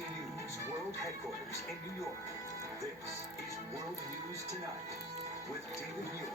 ABC News World Headquarters in New York. This is World News Tonight with David Muir.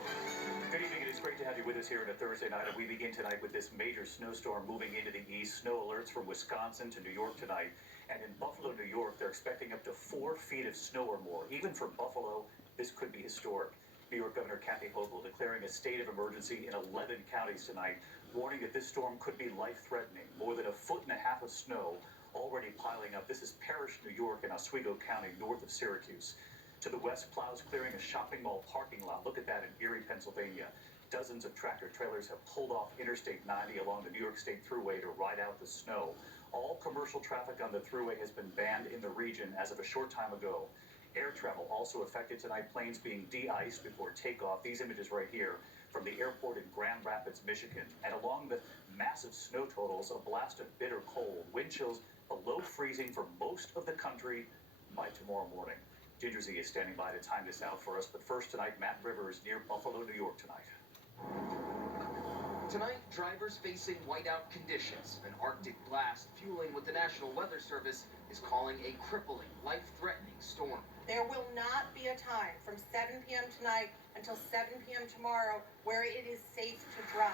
Good evening. It is great to have you with us here on a Thursday night. And we begin tonight with this major snowstorm moving into the east. Snow alerts from Wisconsin to New York tonight. And in Buffalo, New York, they're expecting up to 4 feet of snow or more. Even for Buffalo, this could be historic. New York Governor Kathy Hochul declaring a state of emergency in 11 counties tonight, warning that this storm could be life-threatening. More than 1.5 feet of snow already piling up. This is Parrish, New York, in Oswego County, north of Syracuse. To the west, plows clearing a shopping mall parking lot. Look at that in Erie, Pennsylvania. Dozens of tractor trailers have pulled off Interstate 90 along the New York State Thruway to ride out the snow. All commercial traffic on the Thruway has been banned in the region as of a short time ago. Air travel also affected tonight, planes being de-iced before takeoff. These images right here from the airport in Grand Rapids, Michigan. And along with massive snow totals, a blast of bitter cold. Wind chills below freezing for most of the country by tomorrow morning. Ginger Z is standing by to time this out for us. But first tonight, Matt Rivers near Buffalo, New York tonight. Tonight, drivers facing whiteout conditions. An Arctic blast fueling what the National Weather Service is calling a crippling, life-threatening storm. There will not be a time from 7 p.m. tonight until 7 p.m. tomorrow where it is safe to drive.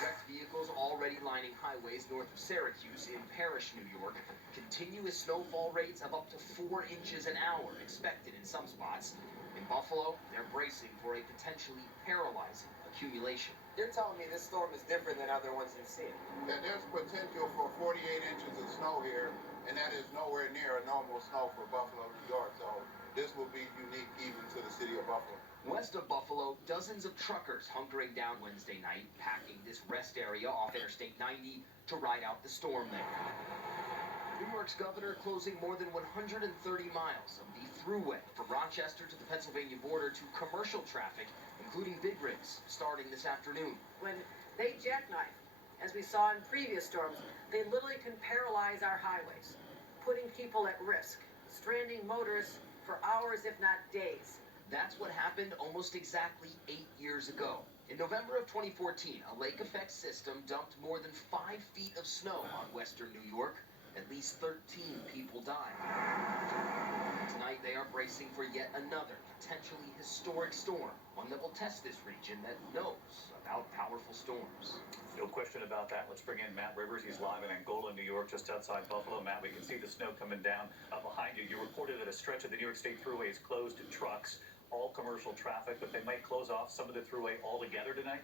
Wrecked vehicles already lining highways north of Syracuse in Parrish, New York. Continuous snowfall rates of up to 4 inches an hour expected in some spots. In Buffalo, they're bracing for a potentially paralyzing accumulation. You're telling me this storm is different than other ones you've seen? That there's potential for 48 inches of snow here, and that is nowhere near a normal snow for Buffalo, New York. So this will be unique even to the city of Buffalo. West of Buffalo, dozens of truckers hunkering down Wednesday night, packing this rest area off Interstate 90 to ride out the storm there. New York's governor closing more than 130 miles of the Thruway from Rochester to the Pennsylvania border to commercial traffic, including big rigs, starting this afternoon. When they jackknife, as we saw in previous storms, they literally can paralyze our highways, putting people at risk, stranding motorists for hours, if not days. That's what happened almost exactly 8 years ago. In November of 2014, a lake effect system dumped more than 5 feet of snow on western New York. At least 13 people died. Tonight, they are bracing for yet another potentially historic storm, one that will test this region that knows about powerful storms. No question about that. Let's bring in Matt Rivers. He's live in Angola, New York, just outside Buffalo. Matt, we can see the snow coming down behind you. You reported that a stretch of the New York State Thruway is closed to trucks, all commercial traffic, but they might close off some of the Thruway altogether tonight?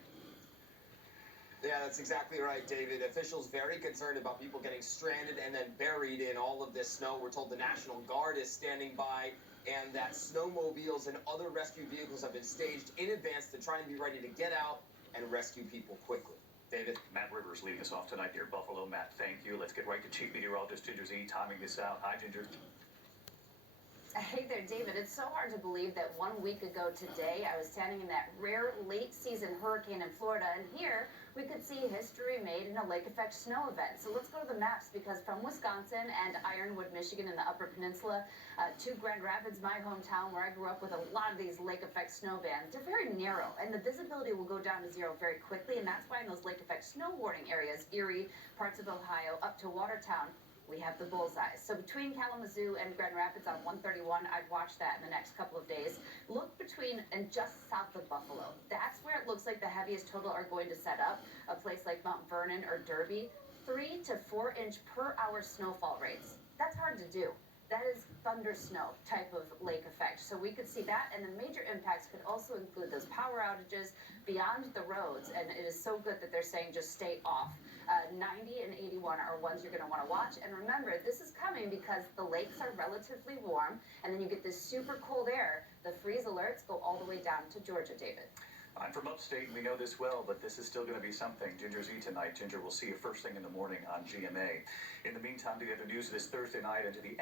Yeah, that's exactly right, David. Officials very concerned about people getting stranded and then buried in all of this snow. We're told the National Guard is standing by and that snowmobiles and other rescue vehicles have been staged in advance to try and be ready to get out and rescue people quickly. David? Matt Rivers leading us off tonight near Buffalo. Matt, thank you. Let's get right to Chief Meteorologist Ginger Z timing this out. Hi, Ginger. Hey there, David. It's so hard to believe that 1 week ago today, I was standing in that rare late-season hurricane in Florida, and here we could see history made in a lake effect snow event. So let's go to the maps, because from Wisconsin and Ironwood, Michigan in the Upper Peninsula to Grand Rapids, my hometown, where I grew up with a lot of these lake effect snow bands, they're very narrow, and the visibility will go down to zero very quickly, and that's why in those lake effect snow warning areas, Erie, parts of Ohio, up to Watertown, we have the bullseyes. So between Kalamazoo and Grand Rapids on 131, I'd watch that in the next couple of days. Look between and just south of Buffalo. That's where it looks like the heaviest total are going to set up. A place like Mount Vernon or Derby, 3 to 4 inch per hour snowfall rates. That's hard to do. That is thunder snow type of lake effect. So we could see that, and the major impacts could also include those power outages beyond the roads, and it is so good that they're saying just stay off. 90 and 81 are ones you're going to want to watch, and remember, this is coming because the lakes are relatively warm, and then you get this super cold air. The freeze alerts go all the way down to Georgia, David. I'm from upstate, and we know this well, but this is still going to be something. Ginger Z tonight. Ginger, we'll see you first thing in the morning on GMA. In the meantime, to the other news this Thursday night and to the